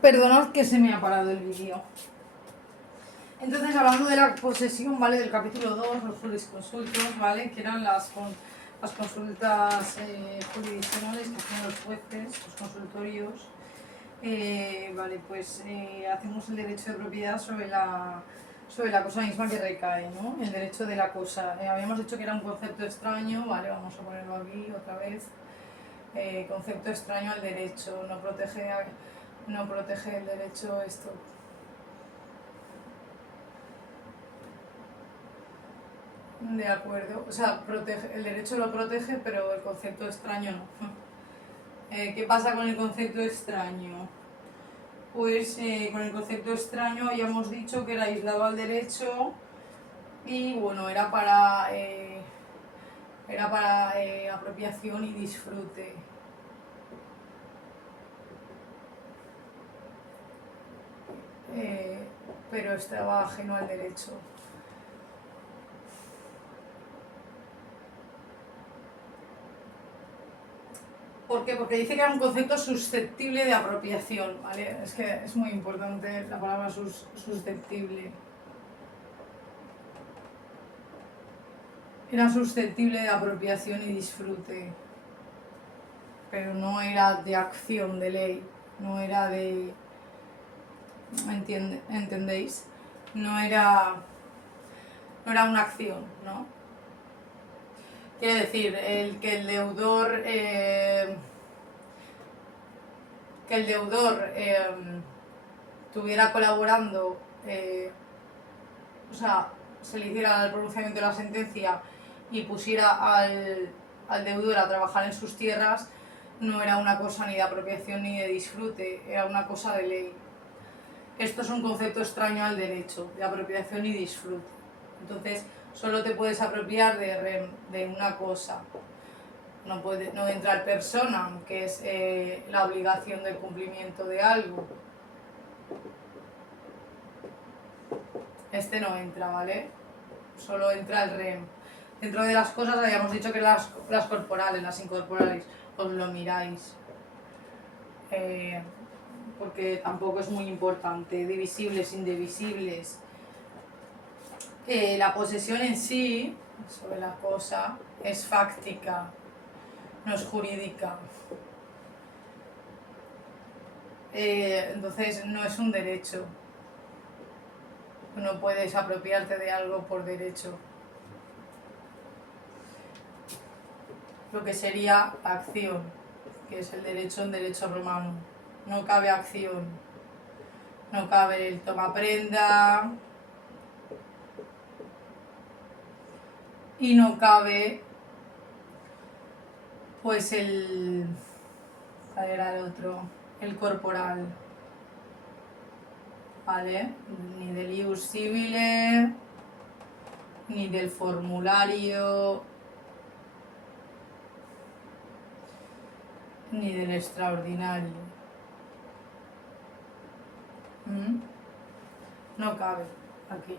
Perdonad que se me ha parado el vídeo. Entonces, hablando de la posesión, ¿vale? Del capítulo 2, los jurisconsultos, ¿vale? Que eran las consultas jurisdiccionales que hacen los jueces, los consultorios. Vale, pues hacemos el derecho de propiedad sobre la cosa misma que recae, ¿no? El derecho de la cosa. Habíamos dicho que era un concepto extraño, ¿vale? Vamos a ponerlo aquí otra vez. Concepto extraño al derecho, no protege el derecho esto. De acuerdo, o sea, el derecho lo protege, pero el concepto extraño no. ¿Qué pasa con el concepto extraño? Pues con el concepto extraño habíamos dicho que era aislado al derecho y bueno, era para apropiación y disfrute. Pero estaba ajeno al derecho. ¿Por qué? Porque dice que era un concepto susceptible de apropiación, ¿vale? Es que es muy importante la palabra susceptible. Era susceptible de apropiación y disfrute, pero no era de acción de ley, no era de... ¿Entendéis? No era una acción, ¿no? Quiere decir, que el deudor estuviera colaborando, o sea, se le hiciera el pronunciamiento de la sentencia y pusiera al deudor a trabajar en sus tierras, no era una cosa ni de apropiación ni de disfrute, era una cosa de ley. Esto es un concepto extraño al derecho, de apropiación y disfrute. Entonces, solo te puedes apropiar de una cosa. No entra el persona, que es la obligación del cumplimiento de algo. Este no entra, ¿vale? Solo entra el rem. Dentro de las cosas habíamos dicho que las corporales, las incorporales, os lo miráis. Porque tampoco es muy importante. Divisibles, indivisibles. La posesión en sí, sobre la cosa, es fáctica, no es jurídica. Entonces no es un derecho. No puedes apropiarte de algo por derecho. Lo que sería acción, que es el derecho en derecho romano. No cabe acción. No cabe el toma prenda. Y no cabe, pues ¿cuál era el otro? El corporal. ¿Vale? Ni del ius civile, ni del formulario, ni del extraordinario. No cabe aquí.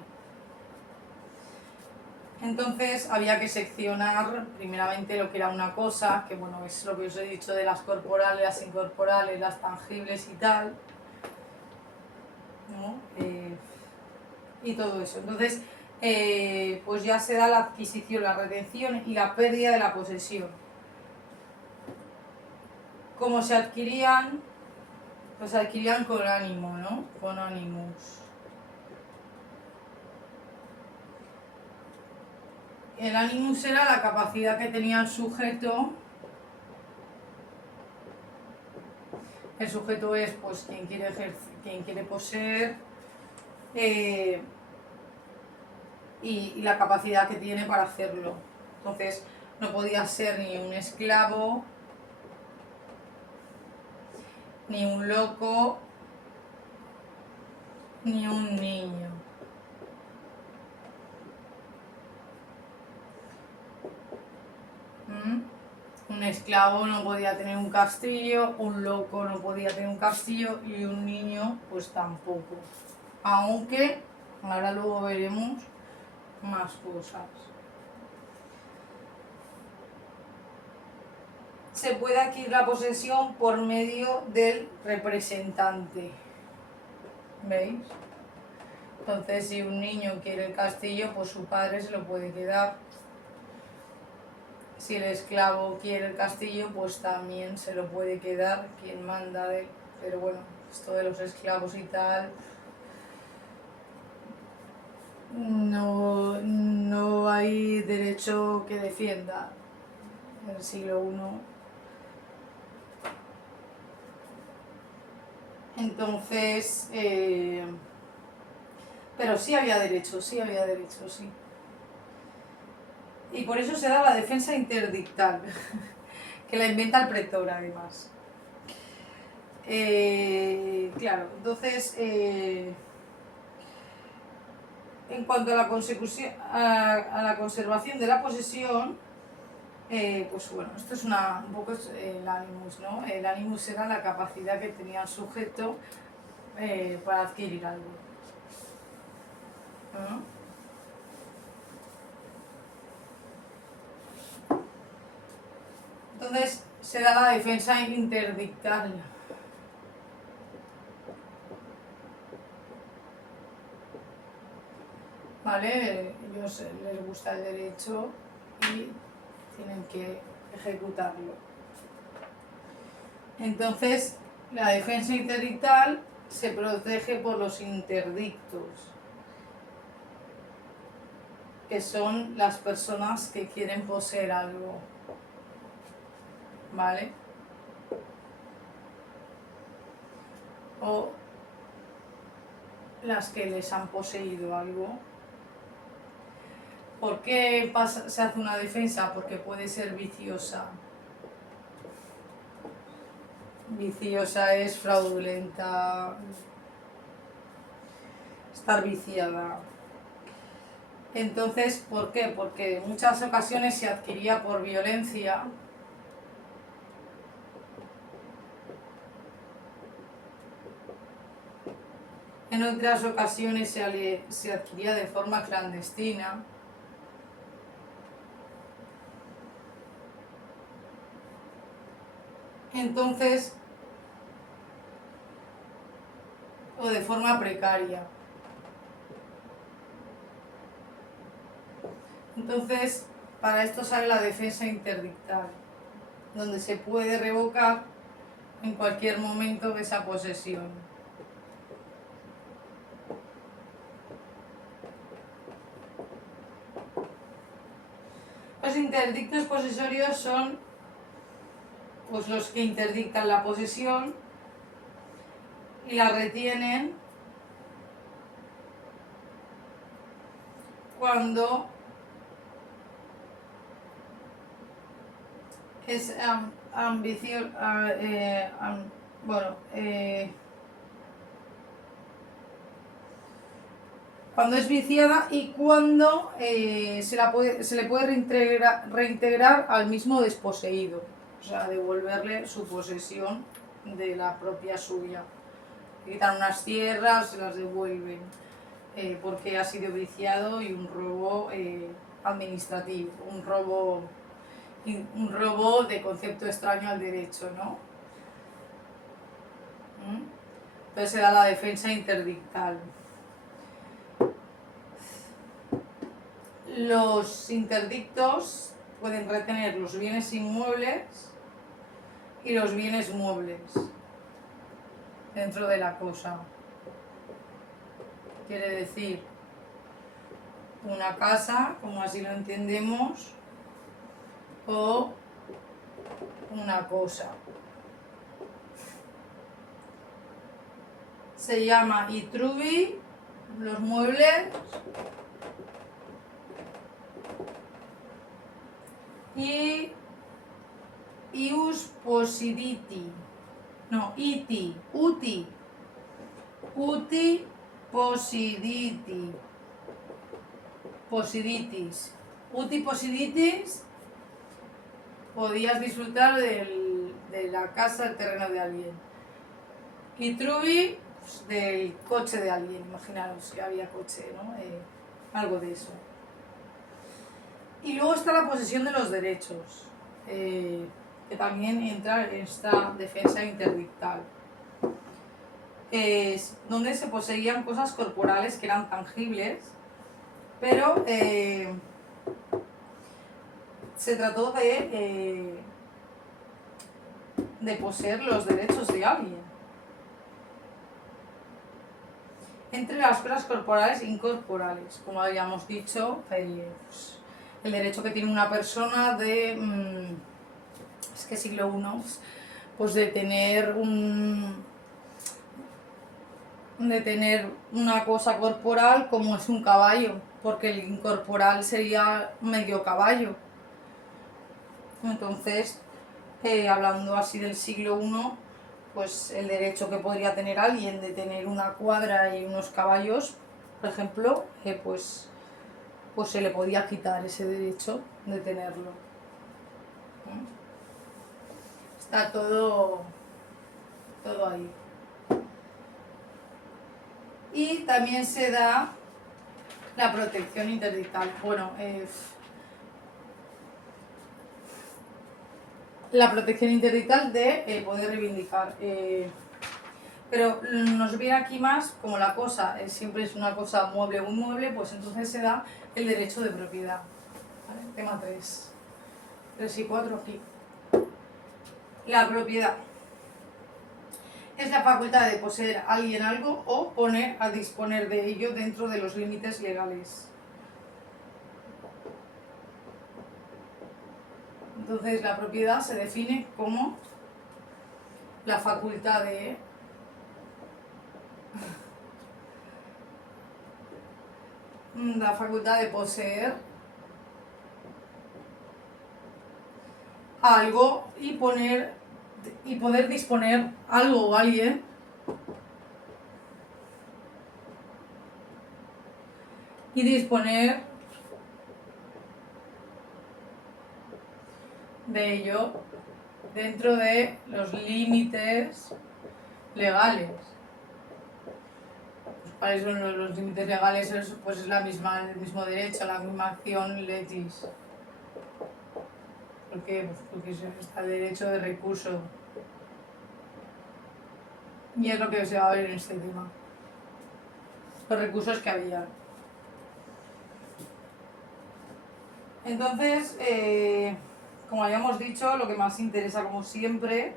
Entonces había que seccionar primeramente lo que era una cosa, que bueno, es lo que os he dicho de las corporales, las incorporales, las tangibles y tal, ¿no? Y todo eso. Entonces, pues ya se da la adquisición, la retención y la pérdida de la posesión. ¿Cómo se adquirían? Pues se adquirían con ánimo, ¿no? Con ánimos. El animus era la capacidad que tenía el sujeto. El sujeto es pues quien quiere poseer y la capacidad que tiene para hacerlo. Entonces no podía ser ni un esclavo, ni un loco, ni un niño. Un esclavo no podía tener un castillo, un loco no podía tener un castillo y un niño pues tampoco. Aunque ahora luego veremos más cosas. Se puede adquirir la posesión por medio del representante. ¿Veis? Entonces, si un niño quiere el castillo, pues su padre se lo puede quedar. Si el esclavo quiere el castillo, pues también se lo puede quedar quien manda de él. Pero bueno, esto de los esclavos y tal, no hay derecho que defienda en el siglo I. Entonces, pero sí había derecho, sí. Y por eso se da la defensa interdictal, que la inventa el pretor además. Claro, entonces, en cuanto a la consecución, a la conservación de la posesión, pues bueno, esto es un poco el animus, ¿no? El animus era la capacidad que tenía el sujeto para adquirir algo, ¿no? Entonces se da la defensa interdictal. ¿Vale? Ellos les gusta el derecho y tienen que ejecutarlo. Entonces, la defensa interdictal se protege por los interdictos, que son las personas que quieren poseer algo. ¿Vale? O las que les han poseído algo. ¿Por qué se hace una defensa? Porque puede ser viciosa. Viciosa es fraudulenta, estar viciada. Entonces, ¿por qué? Porque en muchas ocasiones se adquiría por violencia. En otras ocasiones se adquiría de forma clandestina. Entonces, o de forma precaria. Entonces, para esto sale la defensa interdictal, donde se puede revocar en cualquier momento esa posesión. Los interdictos posesorios son pues los que interdictan la posesión y la retienen cuando es ambición, cuando es viciada y cuando se le puede reintegrar al mismo desposeído, o sea, devolverle su posesión de la propia suya. Le quitan unas tierras, se las devuelven, porque ha sido viciado y un robo administrativo, un robo de concepto extraño al derecho, ¿no? Entonces se da la defensa interdictal. Los interdictos pueden retener los bienes inmuebles y los bienes muebles dentro de la cosa. Quiere decir, una casa, como así lo entendemos, o una cosa. Se llama itruvi, los muebles, y ius possiditi, no, uti possiditis, uti possiditis, podías disfrutar de la casa, del terreno de alguien. Y truvi, pues, del coche de alguien, imaginaros que había coche, ¿no? Algo de eso. Y luego está la posesión de los derechos, que también entra en esta defensa interdictal. donde se poseían cosas corporales que eran tangibles, pero se trató de poseer los derechos de alguien. Entre las cosas corporales e incorporales, como habíamos dicho, pues, el derecho que tiene una persona de, es que siglo I, pues de tener una cosa corporal como es un caballo, porque el incorporal sería medio caballo. Entonces, hablando así del siglo I, pues el derecho que podría tener alguien de tener una cuadra y unos caballos, por ejemplo, pues se le podía quitar ese derecho de tenerlo. Está todo ahí. Y también se da la protección interdictal. Bueno, la protección interdictal de poder reivindicar. Pero nos viene aquí más, como la cosa siempre es una cosa mueble o inmueble, pues entonces se da el derecho de propiedad. ¿Vale? Tema 3. 3 y 4 aquí. La propiedad es la facultad de poseer a alguien algo o poner a disponer de ello dentro de los límites legales. Entonces la propiedad se define como la facultad de poseer algo y poder disponer algo o alguien y disponer de ello dentro de los límites legales. Pues, ¿cuáles son los límites legales? Pues es el mismo derecho, la misma acción legis. ¿Por qué? Pues porque está el derecho de recurso. Y es lo que se va a ver en este tema. Los recursos que había. Entonces, como habíamos dicho, lo que más interesa, como siempre,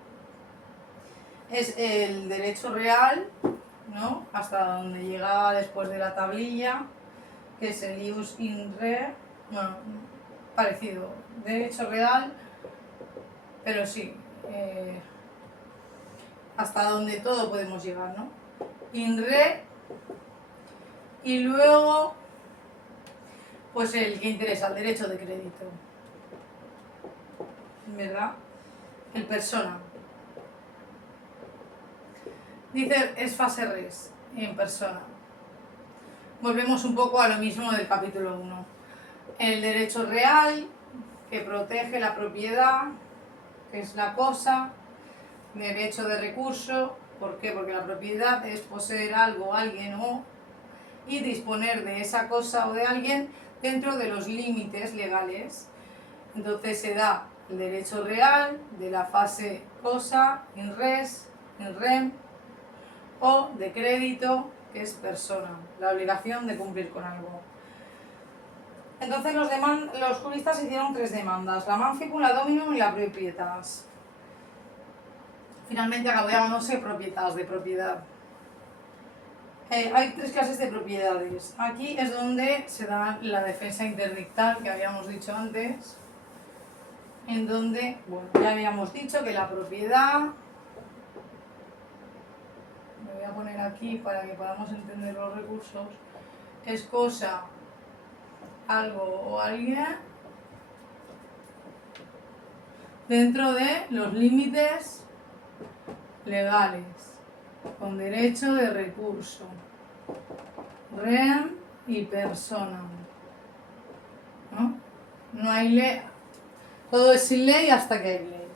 es el derecho real, ¿no? Hasta donde llega después de la tablilla, que es el ius in re, bueno, parecido, derecho real, pero sí, hasta donde todo podemos llegar, ¿no? In re, y luego, pues el que interesa, el derecho de crédito, ¿verdad? El persona. Dice es fase res, en persona. Volvemos un poco a lo mismo del capítulo 1. El derecho real, que protege la propiedad, que es la cosa. Derecho de recurso, ¿por qué? Porque la propiedad es poseer algo, alguien y disponer de esa cosa o de alguien dentro de los límites legales. Entonces se da el derecho real de la fase cosa, in res, in rem, o de crédito, que es persona, la obligación de cumplir con algo. Entonces los juristas hicieron 3 demandas, la mancipum, la dominum y la propietas. Finalmente acabó llamándose propietas, de propiedad. Hay 3 clases de propiedades. Aquí es donde se da la defensa interdictal que habíamos dicho antes, en donde, bueno, ya habíamos dicho que la propiedad, me voy a poner aquí para que podamos entender los recursos, es cosa, algo o alguien dentro de los límites legales, con derecho de recurso, rem y persona. No hay ley, todo es sin ley hasta que hay ley.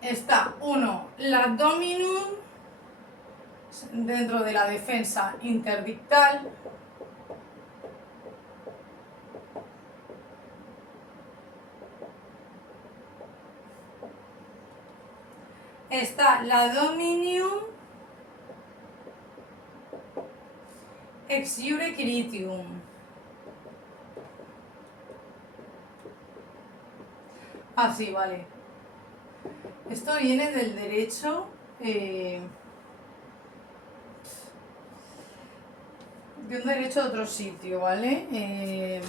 Está, 1, la dominum, dentro de la defensa interdictal, está la Dominium ex iure quiritium. Ah, sí, vale. Esto viene del derecho de un derecho de otro sitio, ¿vale?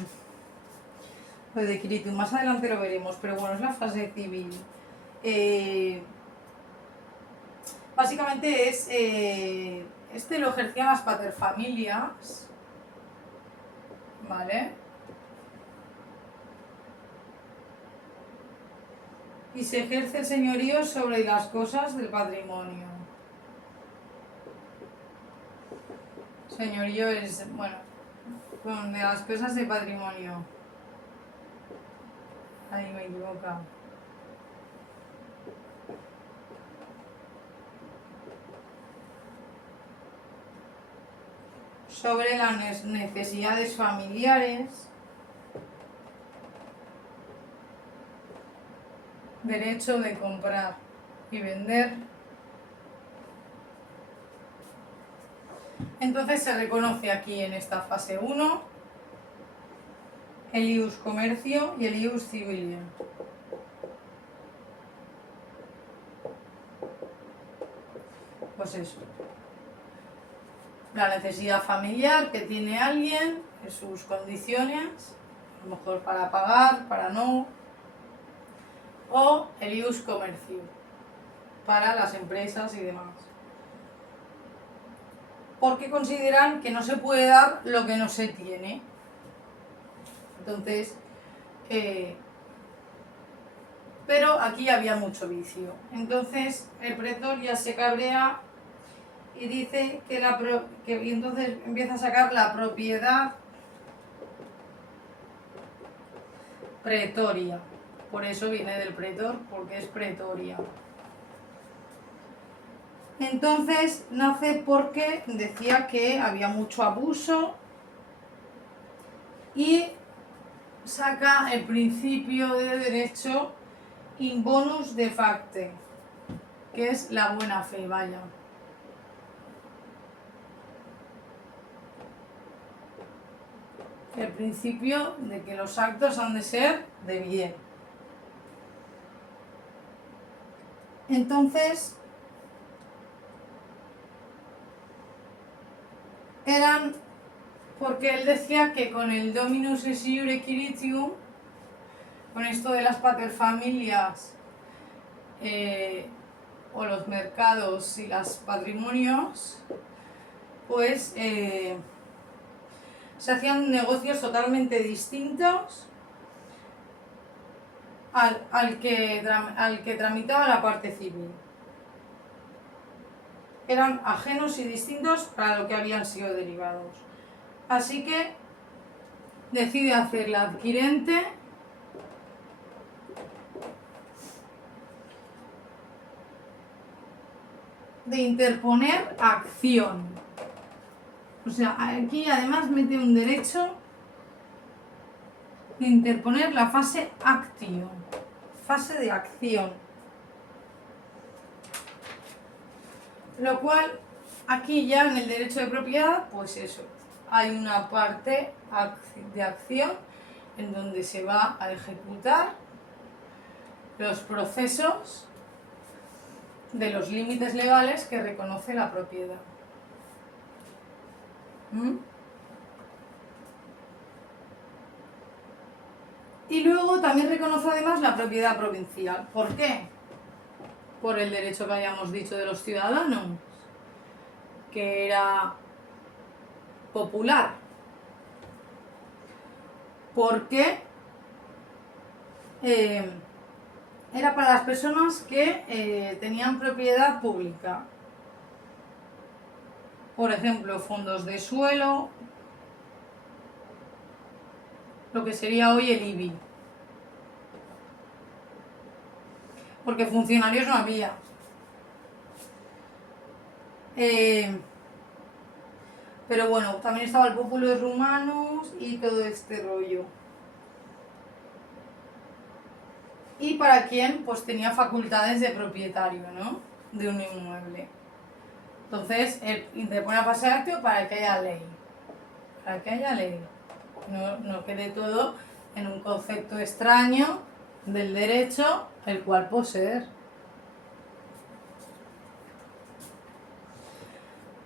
Lo de quiritium, más adelante lo veremos, pero bueno, es la fase civil. Básicamente es, este lo ejercían las paterfamilias, ¿vale? Y se ejerce el señorío sobre las cosas del patrimonio. Señorío es, bueno, de las cosas del patrimonio. Ahí me he equivocado. Sobre las necesidades familiares, derecho de comprar y vender. Entonces se reconoce aquí en esta fase 1 el ius comercio y el ius civilia. Pues eso. La necesidad familiar que tiene alguien, en sus condiciones, a lo mejor para pagar, para no, o el ius comercio, para las empresas y demás. Porque consideran que no se puede dar lo que no se tiene. Entonces, pero aquí había mucho vicio. Entonces el pretor ya se cabrea y dice y entonces empieza a sacar la propiedad pretoria. Por eso viene del pretor, porque es pretoria. Entonces nace porque decía que había mucho abuso y saca el principio de derecho in bonus de facto, que es la buena fe, vaya. El principio de que los actos han de ser de bien. Entonces, eran, porque él decía que con el dominus es iure quiritium, con esto de las paterfamilias o los mercados y los patrimonios, pues se hacían negocios totalmente distintos al que tramitaba la parte civil. Eran ajenos y distintos para lo que habían sido derivados. Así que decide hacer la adquirente de interponer acción. O sea, aquí además mete un derecho de interponer la fase actio, fase de acción. Lo cual, aquí ya en el derecho de propiedad, pues eso, hay una parte de acción en donde se va a ejecutar los procesos de los límites legales que reconoce la propiedad. Y luego también reconoce además la propiedad provincial. ¿Por qué? Por el derecho que habíamos dicho de los ciudadanos, que era popular. Porque era para las personas que tenían propiedad pública. Por ejemplo, fondos de suelo, lo que sería hoy el IBI. Porque funcionarios no había. Pero bueno, también estaba el populus rumanus y todo este rollo. Y para quien pues tenía facultades de propietario, ¿no? de un inmueble. Entonces, él interpone la fase actio para que haya ley. Para que haya ley. No quede todo en un concepto extraño del derecho, el cual poseer.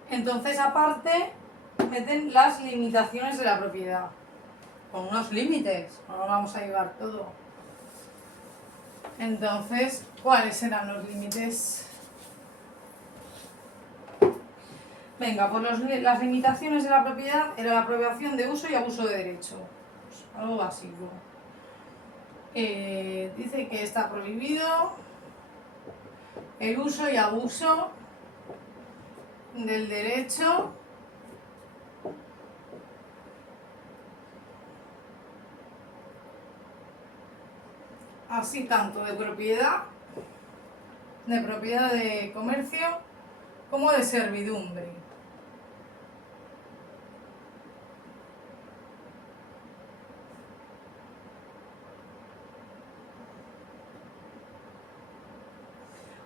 Entonces, aparte, meten las limitaciones de la propiedad. Con unos límites, no lo vamos a llevar todo. Entonces, ¿cuáles serán los límites? Venga, pues las limitaciones de la propiedad era la apropiación de uso y abuso de derecho. Pues algo básico. Dice que está prohibido el uso y abuso del derecho así tanto de propiedad de comercio como de servidumbre.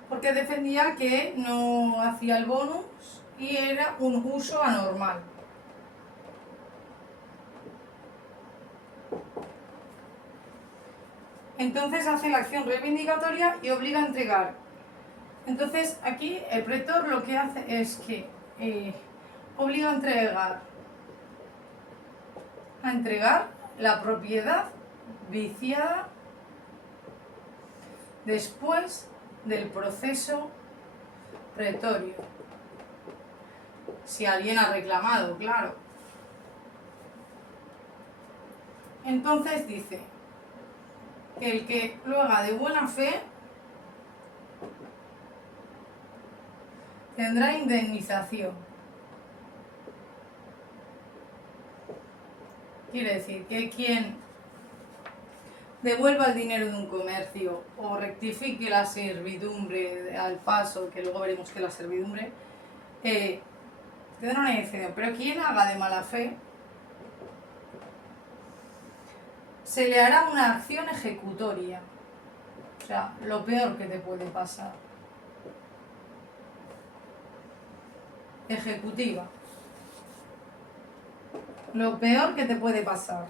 Porque defendía que no hacía el bonus y era un uso anormal. Entonces hace la acción reivindicatoria y obliga a entregar. Entonces aquí el pretor lo que hace es que obliga a entregar la propiedad viciada después del proceso pretorio. Si alguien ha reclamado, claro. Entonces dice que el que lo haga de buena fe tendrá indemnización. Quiere decir que quien devuelva el dinero de un comercio o rectifique la servidumbre al paso, que luego veremos que la servidumbre, tendrá una indemnización. Pero quien haga de mala fe, se le hará una acción ejecutoria. O sea, lo peor que te puede pasar. Ejecutiva. Lo peor que te puede pasar.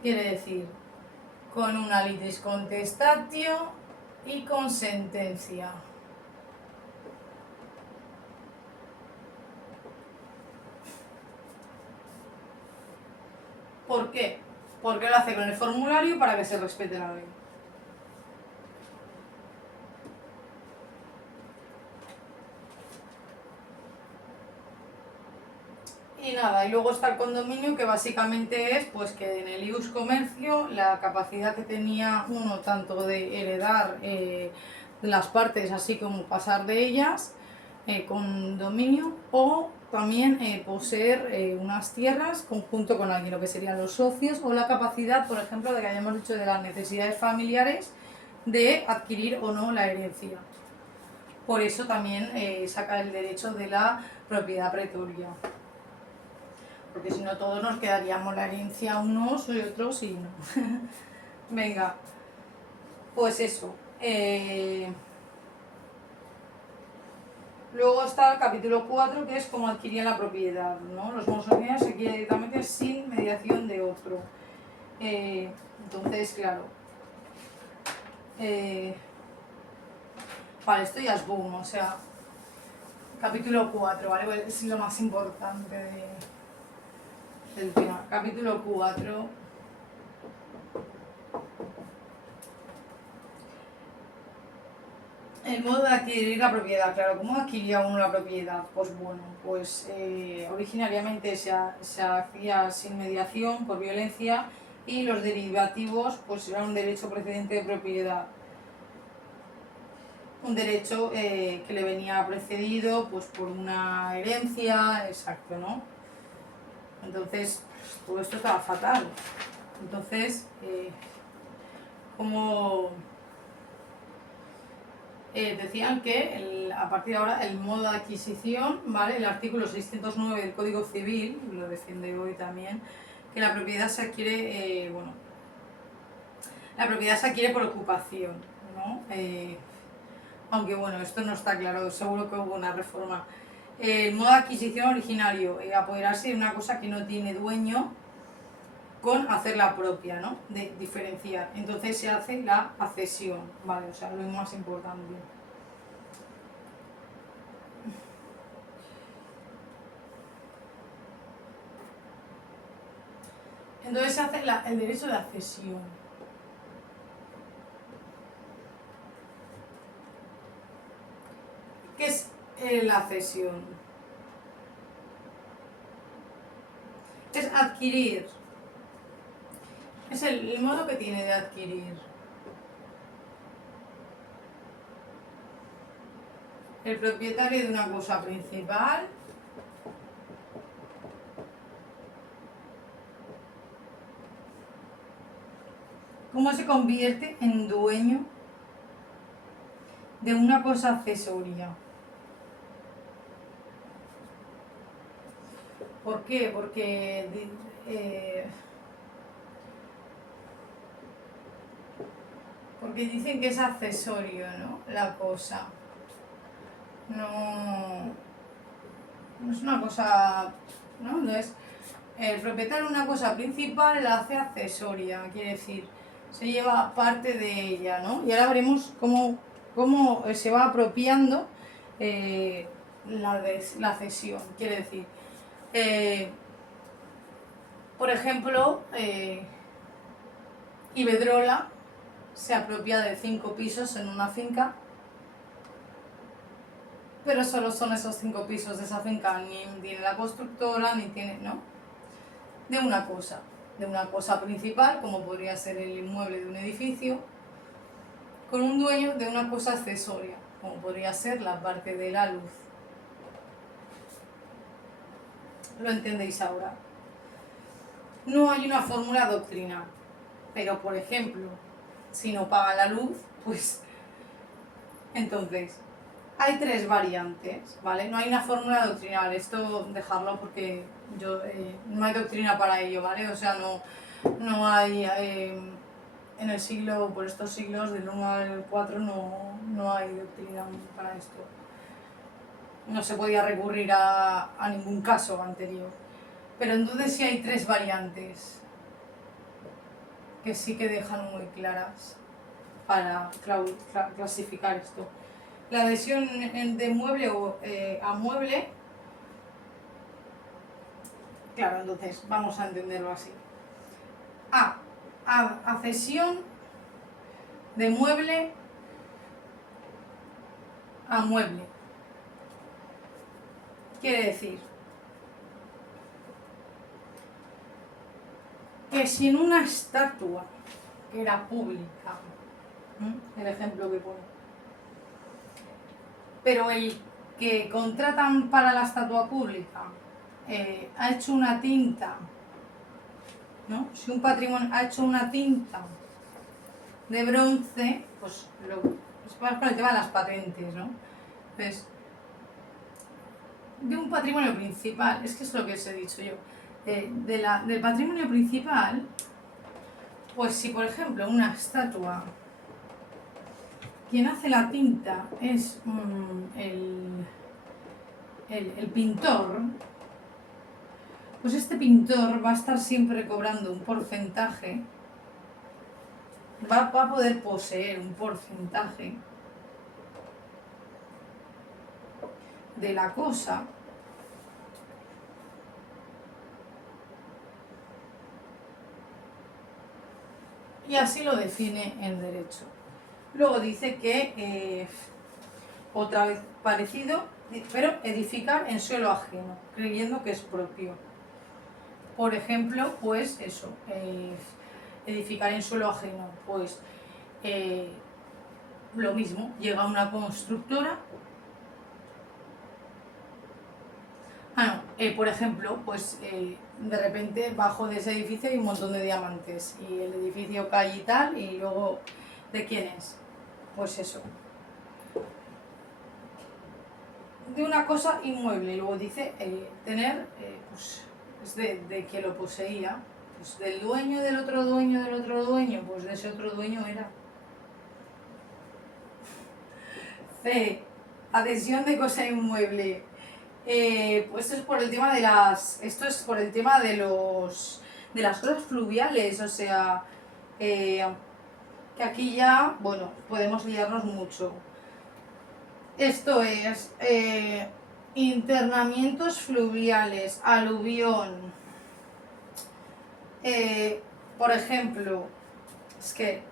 Quiere decir, con una litis contestatio y con sentencia. ¿Por qué? Porque lo hace con el formulario para que se respete la ley. Y nada, y luego está el condominio, que básicamente es pues que en el ius comercio la capacidad que tenía uno tanto de heredar las partes así como pasar de ellas con dominio, o también poseer unas tierras conjunto con alguien, lo que serían los socios, o la capacidad, por ejemplo, de que hayamos dicho de las necesidades familiares de adquirir o no la herencia. Por eso también saca el derecho de la propiedad pretoria. Porque si no todos nos quedaríamos la herencia unos y otros y no. Venga, pues eso. Luego está el capítulo 4, que es cómo adquirir la propiedad, ¿no? Los mozorrones se adquieren directamente sin mediación de otro. Entonces, claro. Vale, esto ya es boom, o sea, capítulo 4, ¿vale? Es lo más importante del tema. Capítulo 4. El modo de adquirir la propiedad, claro, ¿cómo adquiría uno la propiedad? Pues bueno, pues originariamente se hacía sin mediación, por violencia, y los derivativos pues era un derecho precedente de propiedad. Un derecho que le venía precedido pues por una herencia, exacto, ¿no? Entonces, pues, todo esto estaba fatal. Entonces, como decían que a partir de ahora el modo de adquisición, ¿vale? El artículo 609 del Código Civil, lo defiende hoy también, que la propiedad se adquiere, bueno, la propiedad se adquiere por ocupación, ¿no? La propiedad se adquiere por ocupación, no por herencia. Entonces, bueno, pues esto estaba fatal. Entonces, como decían que a partir de ahora el modo de adquisición, ¿vale? El artículo 609 del Código Civil, lo defiende hoy también, que la propiedad se adquiere por ocupación, ¿no? aunque bueno, esto no está claro, seguro que hubo una reforma. El modo de adquisición originario, apoderarse de una cosa que no tiene dueño con hacerla propia, ¿no? De diferenciar. Entonces se hace la accesión, ¿vale? O sea, lo más importante. Entonces se hace el derecho de accesión. ¿Qué es la cesión? Es adquirir. Es el modo que tiene de adquirir. El propietario de una cosa principal ¿cómo se convierte en dueño de una cosa accesoria? ¿Por qué? Porque dicen que es accesorio, ¿no? La cosa. No es una cosa, ¿no? Entonces, el propietario de una cosa principal la hace accesoria, quiere decir, se lleva parte de ella, ¿no? Y ahora veremos cómo se va apropiando la cesión, quiere decir. Por ejemplo, Iberdrola se apropia de 5 pisos en una finca, pero solo son esos 5 pisos de esa finca, ni tiene la constructora, ni tiene, ¿no? De una cosa principal, como podría ser el inmueble de un edificio, con un dueño de una cosa accesoria, como podría ser la parte de la luz. ¿Lo entendéis ahora? No hay una fórmula doctrinal, pero por ejemplo, si no paga la luz, pues entonces hay 3 variantes, ¿vale? No hay una fórmula doctrinal, esto dejarlo porque no hay doctrina para ello, ¿vale? O sea, no hay en el siglo, por estos siglos del 1 al 4 no hay doctrina para esto. No se podía recurrir a ningún caso anterior. Pero entonces sí hay 3 variantes que sí que dejan muy claras para clasificar esto. La adhesión de mueble a mueble, claro, entonces vamos a entenderlo así. Accesión de mueble a mueble. Quiere decir que si en una estatua que era pública, el ejemplo que pone, pero el que contratan para la estatua pública ha hecho una tinta, ¿no? Si un patrimonio ha hecho una tinta de bronce, pues es con el tema de las patentes, ¿no? Entonces, de un patrimonio principal, es que es lo que os he dicho yo, del patrimonio principal, pues si por ejemplo una estatua, quien hace la tinta es el pintor, pues este pintor va a estar siempre cobrando un porcentaje, va a poder poseer un porcentaje de la cosa y así lo define el derecho. Luego dice que, otra vez parecido, pero edificar en suelo ajeno, creyendo que es propio. Por ejemplo, pues eso, edificar en suelo ajeno, pues lo mismo, llega una constructora. Por ejemplo, pues de repente bajo de ese edificio hay un montón de diamantes y el edificio cae y tal, y luego, ¿de quién es? Pues eso. De una cosa inmueble, luego dice tener, pues es de quien lo poseía, pues del dueño del otro dueño del otro dueño, pues de ese otro dueño era. Adhesión de cosa inmueble. Pues esto es por el tema de las cosas fluviales, o sea, que aquí ya, bueno, podemos liarnos mucho. Esto es internamientos fluviales, aluvión. Por ejemplo, es que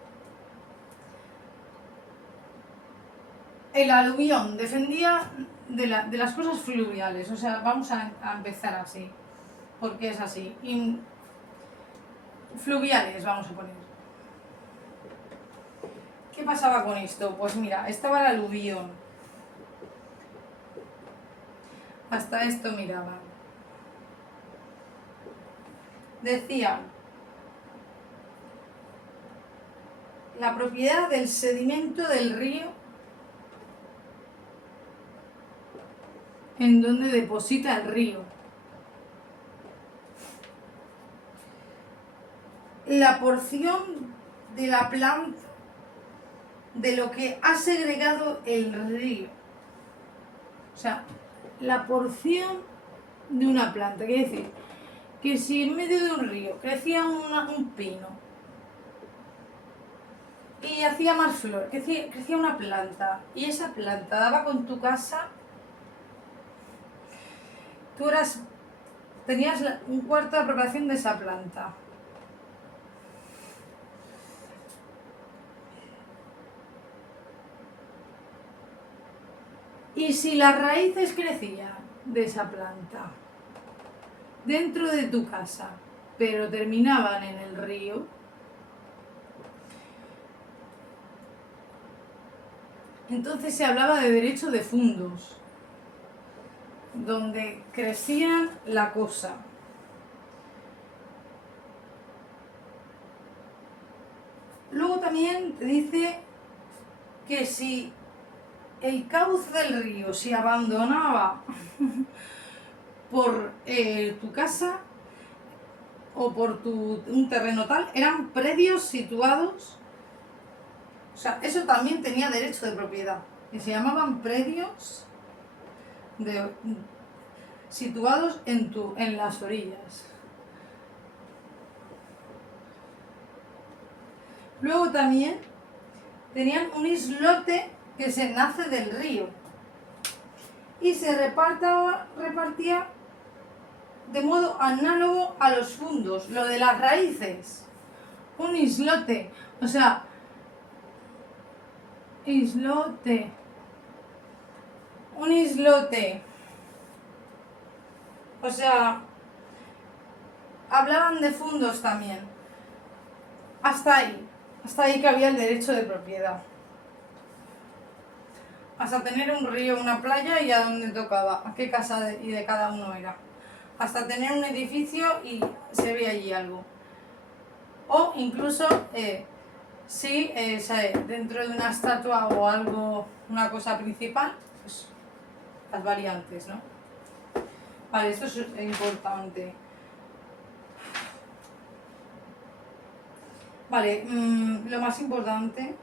el aluvión defendía de las cosas fluviales, o sea, vamos a empezar así, porque es así. Fluviales, vamos a poner. ¿Qué pasaba con esto? Pues mira, estaba el aluvión. Hasta esto miraban. Decían, la propiedad del sedimento del río en donde deposita el río. La porción de la planta de lo que ha segregado el río. O sea, la porción de una planta. Quiere decir que si en medio de un río crecía un pino y hacía más flor, crecía una planta y esa planta daba con tu casa, tenías un cuarto de preparación de esa planta. Y si las raíces crecían de esa planta dentro de tu casa, pero terminaban en el río, entonces se hablaba de derecho de fundos, donde crecían la cosa. Luego también te dice que si el cauce del río se abandonaba por tu casa o por un terreno tal, eran predios situados, o sea, eso también tenía derecho de propiedad, y se llamaban predios situados en las orillas. Luego también tenían un islote que se nace del río y se repartía de modo análogo a los fundos, lo de las raíces. Un islote, o sea, un islote, o sea, hablaban de fundos también. Hasta ahí que había el derecho de propiedad. Hasta tener un río, una playa y a dónde tocaba, a qué casa de cada uno era. Hasta tener un edificio y se ve allí algo. O incluso si dentro de una estatua o algo, una cosa principal, pues las variantes, ¿no? Vale, esto es importante. Vale, lo más importante.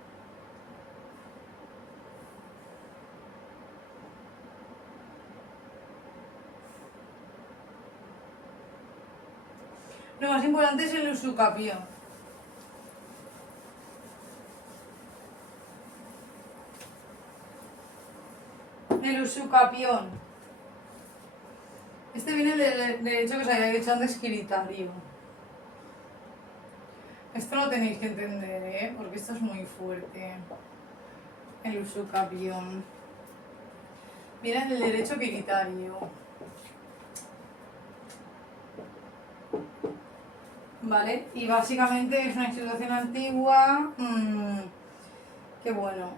Lo más importante es el usucapión. El usucapión. Este viene del derecho que os había dicho antes, escritario. Esto lo tenéis que entender, porque esto es muy fuerte. El usucapión. Viene del derecho quiritario. ¿Vale? Y básicamente es una institución antigua que bueno,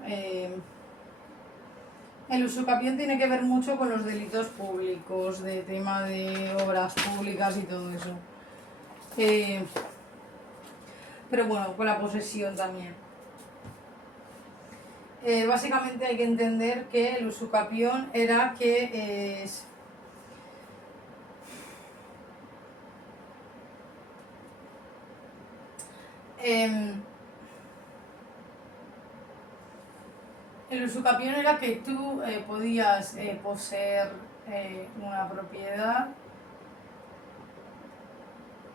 el usucapión tiene que ver mucho con los delitos públicos, de tema de obras públicas y todo eso. Pero bueno, con la posesión también. Básicamente hay que entender que el usucapión era que El usucapión era que tú podías poseer una propiedad,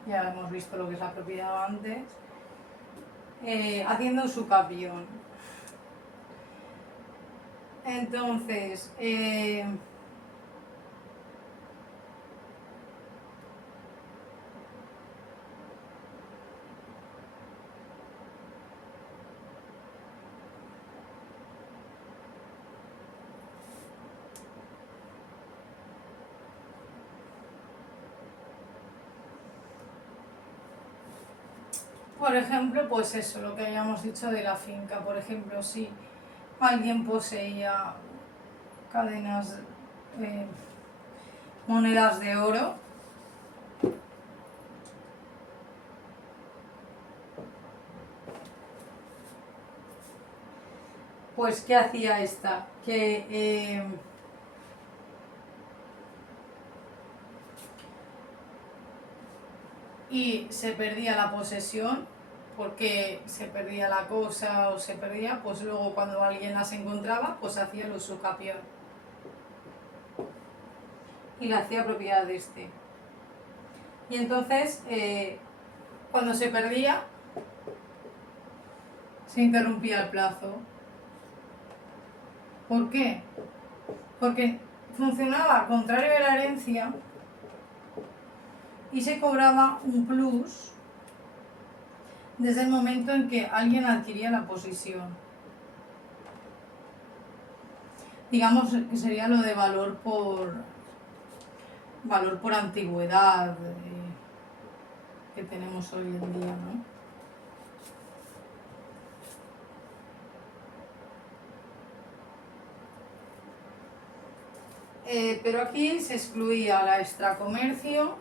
ya hemos visto lo que es la propiedad antes, haciendo usucapión. Entonces, por ejemplo, pues eso, lo que habíamos dicho de la finca. Por ejemplo, si alguien poseía cadenas, monedas de oro, pues ¿qué hacía esta? Que y se perdía la posesión, porque se perdía la cosa o se perdía, pues luego cuando alguien las encontraba, pues hacía el usucapión y la hacía propiedad de este. Y entonces, cuando se perdía, se interrumpía el plazo. ¿Por qué? Porque funcionaba contrario a la herencia y se cobraba un plus desde el momento en que alguien adquiría la posesión. Digamos que sería lo de valor por antigüedad que tenemos hoy en día, ¿no? Pero aquí se excluía la extracomercio,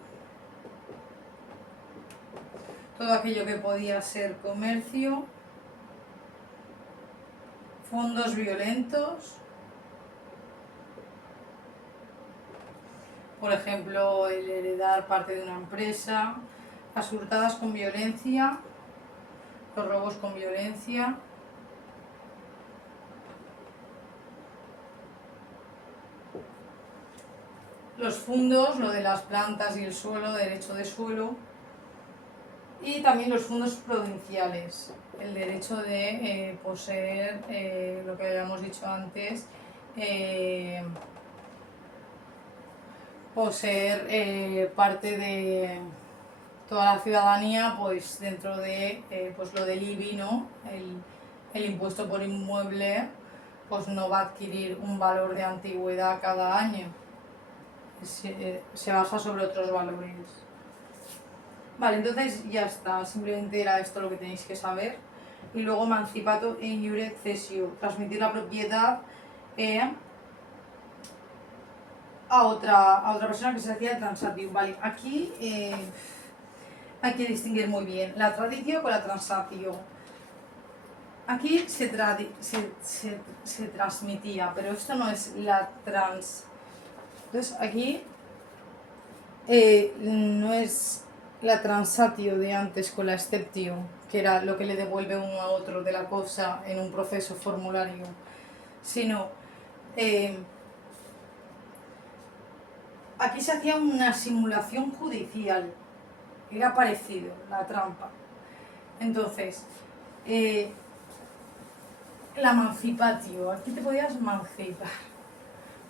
todo aquello que podía ser comercio, fondos violentos, por ejemplo, el heredar parte de una empresa, las hurtadas con violencia, los robos con violencia, los fundos, lo de las plantas y el suelo, derecho de suelo, y también los fondos provinciales, el derecho de poseer, lo que habíamos dicho antes, poseer parte de toda la ciudadanía, pues dentro de pues lo del IBI, ¿no? El impuesto por inmueble, pues no va a adquirir un valor de antigüedad cada año, se basa sobre otros valores. Vale, entonces ya está, simplemente era esto lo que tenéis que saber. Y luego emancipato in iure cessio, transmitir la propiedad a otra persona que se hacía transatio. Vale, aquí hay que distinguir muy bien la traditio con la transatio. Aquí se transmitía, pero esto no es la trans. Entonces aquí no es la transatio de antes con la exceptio, que era lo que le devuelve uno a otro de la cosa en un proceso formulario, sino aquí se hacía una simulación judicial, era parecido, la trampa. Entonces, la emancipatio, aquí te podías emancipar,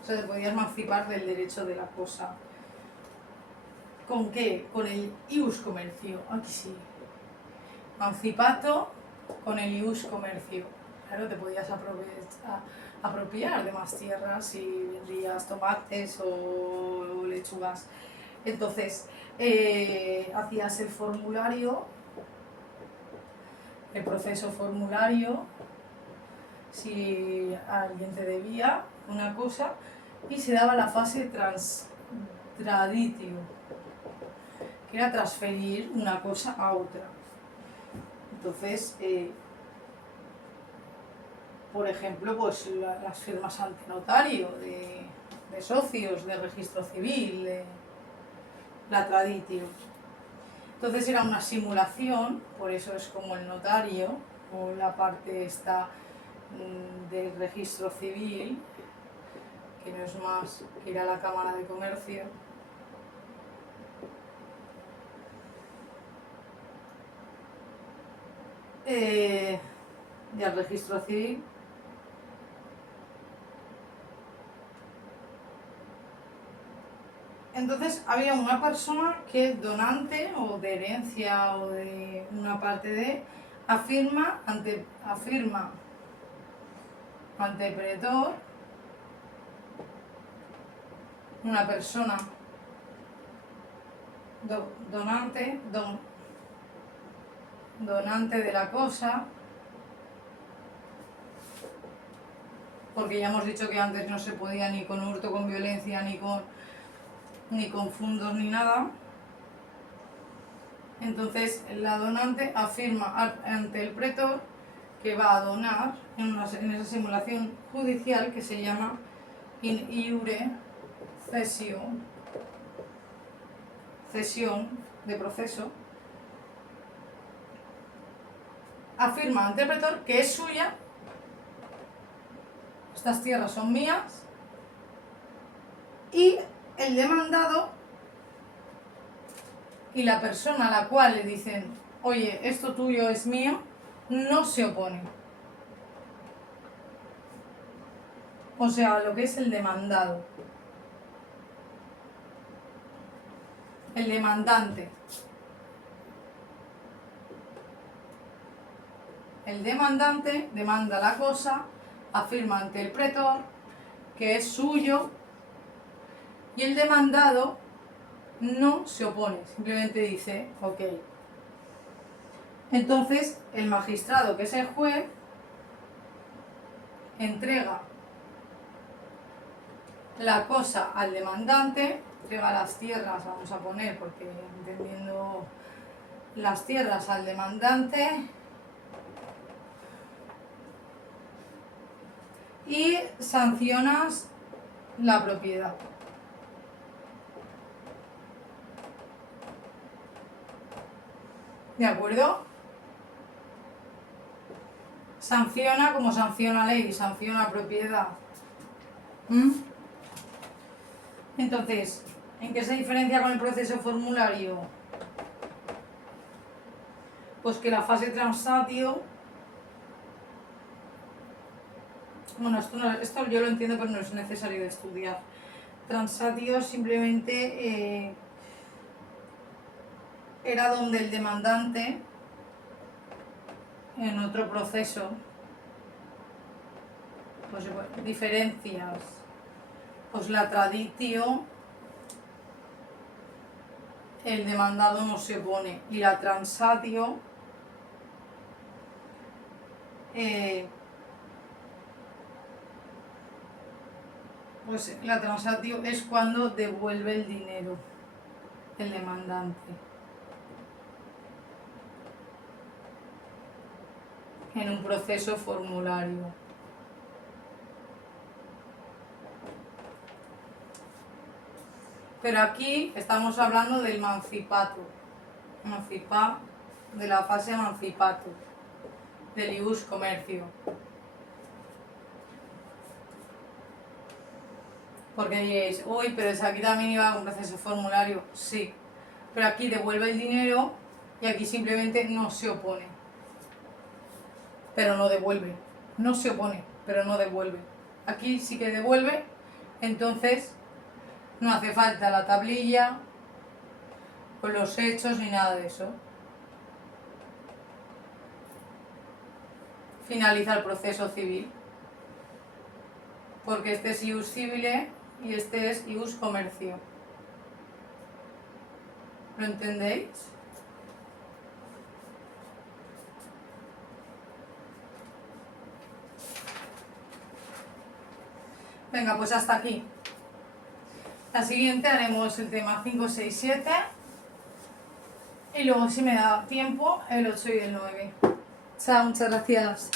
o sea, te podías emancipar del derecho de la cosa. ¿Con qué? Con el ius comercio, aquí sí. Emancipato con el ius comercio. Claro, te podías apropiar de más tierras si vendías tomates o lechugas. Entonces, hacías el formulario, el proceso formulario, si alguien te debía una cosa, y se daba la fase traditio, que era transferir una cosa a otra. Entonces, por ejemplo, pues las firmas ante notario, de socios, de registro civil, de la traditio. Entonces era una simulación, por eso es como el notario, o la parte esta del registro civil, que no es más que ir a la Cámara de Comercio. Y al registro civil. Entonces había una persona que es donante o de herencia o de una parte de, afirma ante pretor, una persona donante de la cosa, porque ya hemos dicho que antes no se podía ni con hurto, con violencia, ni con fundos ni nada. Entonces la donante afirma ante el pretor que va a donar en esa simulación judicial que se llama in iure cesión de proceso. Afirma ante el pretor que es suya, estas tierras son mías, y el demandado y la persona a la cual le dicen, oye, esto tuyo es mío, no se opone. O sea, lo que es el demandado. El demandante. El demandante demanda la cosa, afirma ante el pretor que es suyo, y el demandado no se opone, simplemente dice ok. Entonces el magistrado, que es el juez, entrega la cosa al demandante, entrega las tierras, vamos a poner, porque entendiendo las tierras al demandante, y sancionas la propiedad. ¿De acuerdo? Sanciona como sanciona ley, sanciona propiedad. Entonces, ¿en qué se diferencia con el proceso formulario? Pues que la fase transatio, bueno, esto yo lo entiendo, pero no es necesario de estudiar. Transatio simplemente era donde el demandante, en otro proceso, pues diferencias, pues la traditio, el demandado no se opone, y la transatio, pues la transatio es cuando devuelve el dinero el demandante en un proceso formulario. Pero aquí estamos hablando del mancipato, de la fase mancipato, del ius comercio. Porque diréis, uy, pero es aquí también iba a un proceso formulario. Sí, pero aquí devuelve el dinero y aquí simplemente no se opone. Pero no devuelve. No se opone, pero no devuelve. Aquí sí que devuelve, entonces no hace falta la tablilla con los hechos ni nada de eso. Finaliza el proceso civil. Porque este es ius civile y este es ius comercio. ¿Lo entendéis? Venga, pues hasta aquí. La siguiente haremos el tema 5, 6, 7 y luego, si me da tiempo, el 8 y el 9. Chao, muchas gracias.